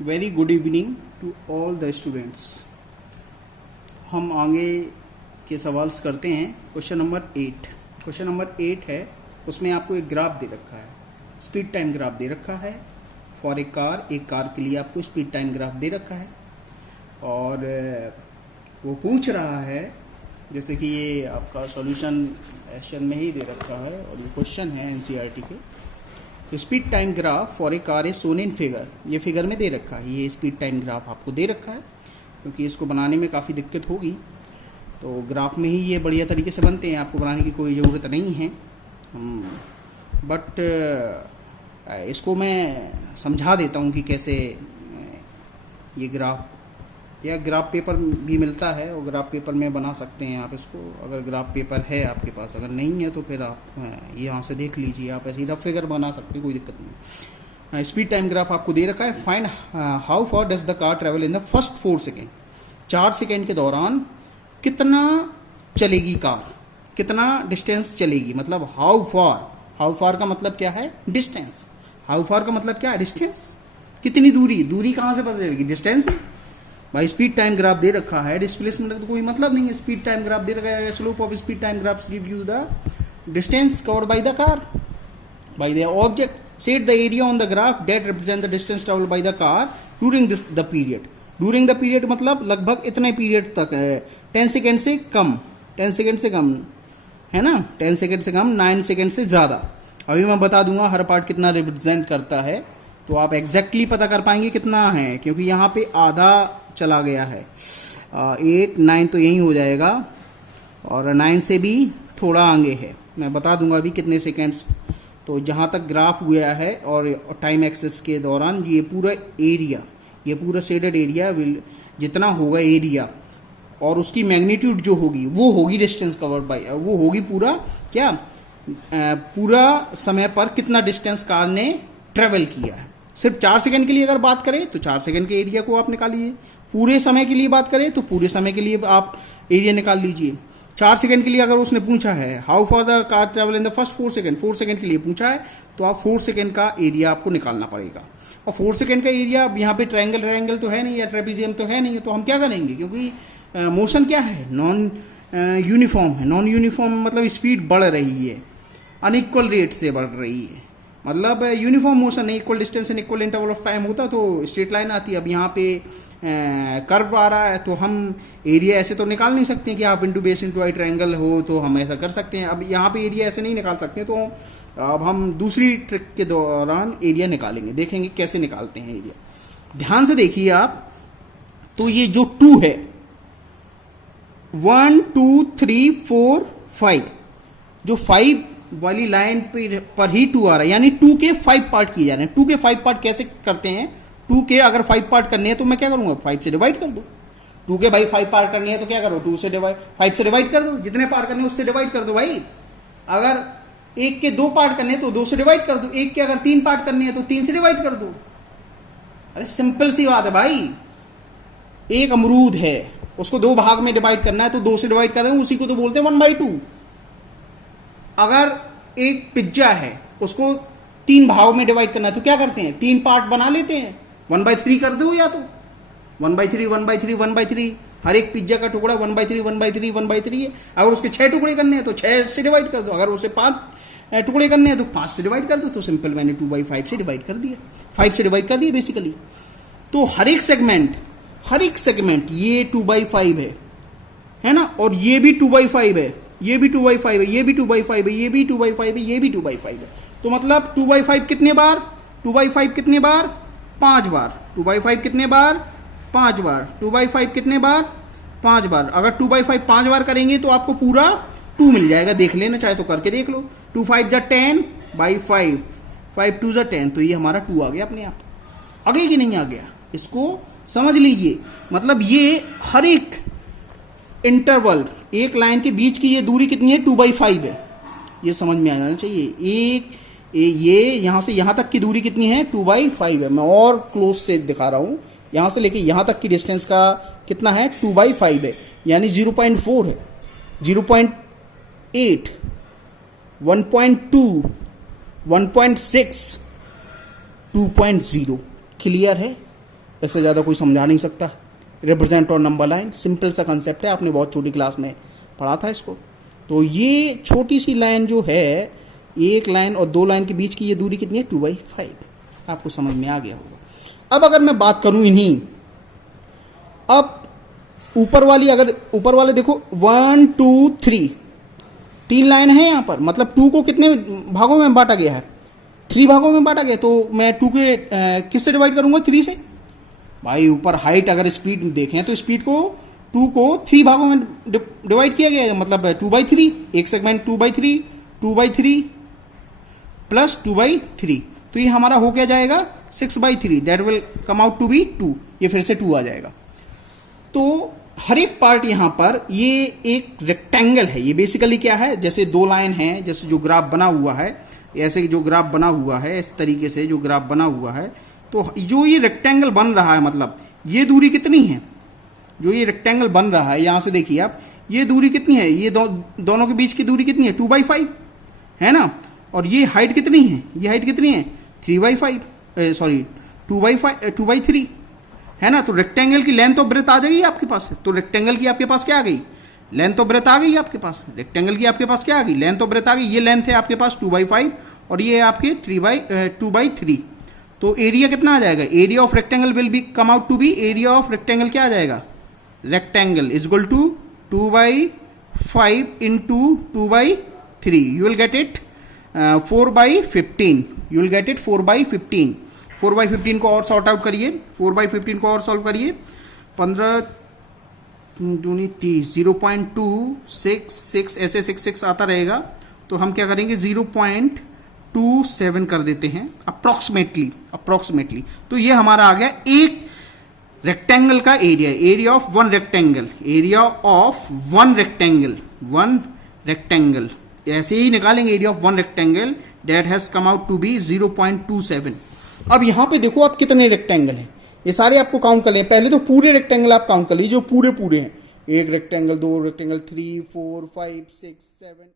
Very good evening to all the students. हम आगे के सवाल्स करते हैं। क्वेश्चन नंबर 8 है, उसमें आपको एक ग्राफ दे रखा है, स्पीड टाइम ग्राफ दे रखा है फॉर ए कार। एक कार के लिए आपको स्पीड टाइम ग्राफ दे रखा है और वो पूछ रहा है, जैसे कि ये आपका सॉल्यूशन एशन में ही दे रखा है और ये क्वेश्चन है एनसीईआरटी के। तो speed time graph for a car is shown in figure, ये फिगर में दे रखा है, ये स्पीड टाइम ग्राफ आपको दे रखा है क्योंकि इसको बनाने में काफ़ी दिक्कत होगी। तो ग्राफ में ही ये बढ़िया तरीके से बनते हैं, आपको बनाने की कोई ज़रूरत नहीं है। बट इसको मैं समझा देता हूँ कि कैसे ये ग्राफ या ग्राफ पेपर भी मिलता है और ग्राफ पेपर में बना सकते हैं आप इसको। अगर ग्राफ पेपर है आपके पास, अगर नहीं है तो फिर आप यहाँ से देख लीजिए, आप ऐसे ही रफ फिगर बना सकते हैं, कोई दिक्कत नहीं। स्पीड टाइम ग्राफ आपको दे रखा है। Find how for does the car travel in the first 4 second. 4 second के दौरान कितना चलेगी कार, कितना डिस्टेंस चलेगी, मतलब हाउ फार का मतलब क्या है, डिस्टेंस। हाउ फार का मतलब क्या है, डिस्टेंस। कितनी दूरी कहाँ से पता चलेगी, डिस्टेंस है भाई। स्पीड टाइम ग्राफ दे रखा है, डिस्प्लेसमेंट का तो कोई मतलब नहीं है। स्पीड टाइम ग्राफ दे रखा है, slope of speed time graphs give you the distance covered by the car by the object. Set the area on the graph that represent the distance travelled by the car during the period. During the period मतलब लगभग इतने period तक है, 10 second से कम, 10 second से कम है ना, 10 second से कम, 9 सेकेंड से ज़्यादा। अभी मैं बता दूंगा हर पार्ट कितना रिप्रेजेंट करता है, तो आप एग्जैक्टली पता कर पाएंगे कितना है, क्योंकि यहाँ पे आधा चला गया है। 8 9 तो यही हो जाएगा और 9 से भी थोड़ा आगे है। मैं बता दूंगा अभी कितने सेकेंड्स। तो जहाँ तक ग्राफ हुआ है और टाइम एक्सेस के दौरान ये पूरा एरिया, ये पूरा शेडेड एरिया जितना होगा एरिया और उसकी मैग्नीट्यूड जो होगी वो होगी डिस्टेंस कवर्ड बाय, वो होगी पूरा क्या, पूरा समय पर कितना डिस्टेंस कार ने ट्रेवल किया है। सिर्फ 4 सेकंड के लिए अगर बात करें तो 4 सेकंड के एरिया को आप निकाल लीजिए। पूरे समय के लिए बात करें तो पूरे समय के लिए आप एरिया निकाल लीजिए। 4 सेकंड के लिए अगर उसने पूछा है how for the car travel in the first 4 second, 4 second के लिए पूछा है तो आप 4 सेकंड का एरिया आपको निकालना पड़ेगा। और 4 सेकंड का एरिया, यहाँ पे ट्रायंगल तो है नहीं या ट्रेपेजियम तो है नहीं, तो हम क्या करेंगे, क्योंकि मोशन क्या है, नॉन यूनिफॉर्म है। नॉन यूनिफॉर्म मतलब स्पीड बढ़ रही है, अनइक्वल रेट से बढ़ रही है। मतलब यूनिफॉर्म मोशन है, equal distance and equal interval of time होता तो स्ट्रेट लाइन आती है। अब यहाँ पे कर्व आ रहा है तो हम एरिया ऐसे तो निकाल नहीं सकते कि हाफ इंटू बेस इंटू आई ट्रायंगल हो तो हम ऐसा कर सकते हैं। अब यहाँ पे एरिया ऐसे नहीं निकाल सकते, तो अब हम दूसरी ट्रिक के दौरान एरिया निकालेंगे, देखेंगे कैसे निकालते हैं एरिया। ध्यान से देखिए आप, तो ये जो 2 है, 1 2 3 4 5, जो 5 वाली लाइन पर ही 2 आ रहा है, यानी 2 के 5 पार्ट किए जा रहे हैं। 2 के 5 पार्ट कैसे करते हैं, 2 के अगर 5 पार्ट करने हैं तो मैं क्या करूंगा, 5 से डिवाइड कर दो। 2 के भाई 5 पार्ट करनी है तो क्या करो, 2 से डिवाइड, 5 से डिवाइड कर दो। जितने पार्ट करने हैं उससे डिवाइड कर दो भाई। अगर 1 के 2 पार्ट करने हैं तो 2 से डिवाइड कर दो। 1 के अगर 3 पार्ट करने हैं तो 3 से डिवाइड कर दो। अरे सिंपल सी बात है भाई। एक अमरूद है, उसको 2 भाग में डिवाइड करना है तो 2 से डिवाइड कर दें, उसी को तो बोलते हैं 1/2। अगर एक पिज्जा है, उसको 3 भागों में डिवाइड करना है तो क्या करते हैं, 3 पार्ट बना लेते हैं, 1/3 कर दो, या तो 1/3 1/3 1/3। हर एक पिज्जा का टुकड़ा 1/3 1/3 1/3 है। अगर उसके 6 टुकड़े करने हैं तो 6 से डिवाइड कर दो। अगर उसे 5 टुकड़े करने हैं तो 5 से डिवाइड कर दो। तो सिंपल मैंने 2/5 से डिवाइड कर दिया, 5 से डिवाइड कर दिया बेसिकली। तो हर एक सेगमेंट ये 2/5 है ना, और ये भी 2/5 है, ये भी 2/5 है, ये भी 2/5 है, ये भी 2/5 है, ये भी 2/5 है। तो मतलब 2/5 कितने बार, 2/5 कितने बार, 5 बार। 2/5 कितने बार, 5 बार। 2/5 कितने बार, 5 बार। अगर 2/5 5 बार करेंगे तो आपको पूरा 2 मिल जाएगा, देख लेना, चाहे तो करके देख लो। 2 5 जा 10/5, 5 2 जा 10, तो ये हमारा 2 आ गया अपने आप। आ गया कि नहीं आ गया, इसको समझ लीजिए। मतलब ये हर एक इंटरवल, एक लाइन के बीच की ये दूरी कितनी है, 2/5 है, ये समझ में आ जाना चाहिए। ये यहाँ से यहाँ तक की दूरी कितनी है, 2/5 है। मैं और क्लोज से दिखा रहा हूँ, यहाँ से लेके यहाँ तक की डिस्टेंस का कितना है, 2/5 है, यानी 0.4 है, 0.8, 1.2, 1.6, 2.0। क्लियर है। इससे ज़्यादा कोई समझा नहीं सकता। रिप्रेजेंट और नंबर लाइन, सिंपल सा कंसेप्ट है, आपने बहुत छोटी क्लास में पढ़ा था इसको। तो ये छोटी सी लाइन जो है, एक लाइन और दो लाइन के बीच की ये दूरी कितनी है, 2/5, आपको समझ में आ गया होगा। अब अगर मैं बात करूं इन्हीं, अब ऊपर वाली, अगर ऊपर वाले देखो 1 2 3 तीन लाइन है यहाँ पर, मतलब 2 को कितने भागों में बांटा गया है, 3 भागों में बांटा गया। तो मैं 2 के किससे डिवाइड करूंगा, 3 से। भाई ऊपर हाइट अगर स्पीड देखें तो स्पीड को 2 को 3 भागों में डिवाइड किया गया है, मतलब 2/3, एक सेगमेंट 2/3, 2/3 प्लस 2/3, तो ये हमारा हो क्या जाएगा, 6/3, that will come out to be 2, ये फिर से 2 आ जाएगा। तो हर एक पार्ट यहाँ पर ये एक रेक्टेंगल है। ये बेसिकली क्या है, जैसे दो लाइन है, जैसे जो ग्राफ बना हुआ है, ऐसे जो ग्राफ बना हुआ है, इस तरीके से जो ग्राफ बना हुआ है, तो जो ये रेक्टेंगल बन रहा है, मतलब ये दूरी कितनी है, जो ये रेक्टेंगल बन रहा है, यहां से देखिए आप, ये दूरी कितनी है, ये दोनों के बीच की दूरी कितनी है, 2/5 है ना। और ये हाइट कितनी है, ये हाइट कितनी है, 3/5, सॉरी 2/3 है ना। तो रेक्टेंगल की लेंथ और ब्रेथ आ जाएगी आपके पास। तो रेक्टेंगल की आपके पास क्या आ गई, लेंथ और ब्रेथ आ गई आपके पास। रेक्टेंगल की आपके पास क्या आ गई, लेंथ और ब्रेथ आ गई। ये लेंथ है आपके पास 2/5 और ये आपके 2/3। तो एरिया कितना आ जाएगा, area of rectangle will be come out to be, area of rectangle क्या आ जाएगा, rectangle is equal to 2/5 into 2/3, you will get it 4/15, you will get it 4/15। 4/15 को और सॉर्ट आउट करिए, 4/15 को और सॉल्व करिए, 15 दूनी 30, 0.266 ऐसे 66 आता रहेगा। तो हम क्या करेंगे, 0.27 कर देते हैं अप्रोक्सीमेटली। तो ये हमारा आ गया एक रेक्टेंगल का area, area of one rectangle, area of one rectangle ऐसे ही निकालेंगे, area of one rectangle that has come out to be 0.27। अब यहां पे देखो आप कितने रेक्टेंगल हैं, ये सारे आपको काउंट कर लें। पहले तो पूरे रेक्टेंगल आप काउंट कर लीजिए जो पूरे हैं, एक रेक्टेंगल, दो रेक्टेंगल, 3 4 5 6 7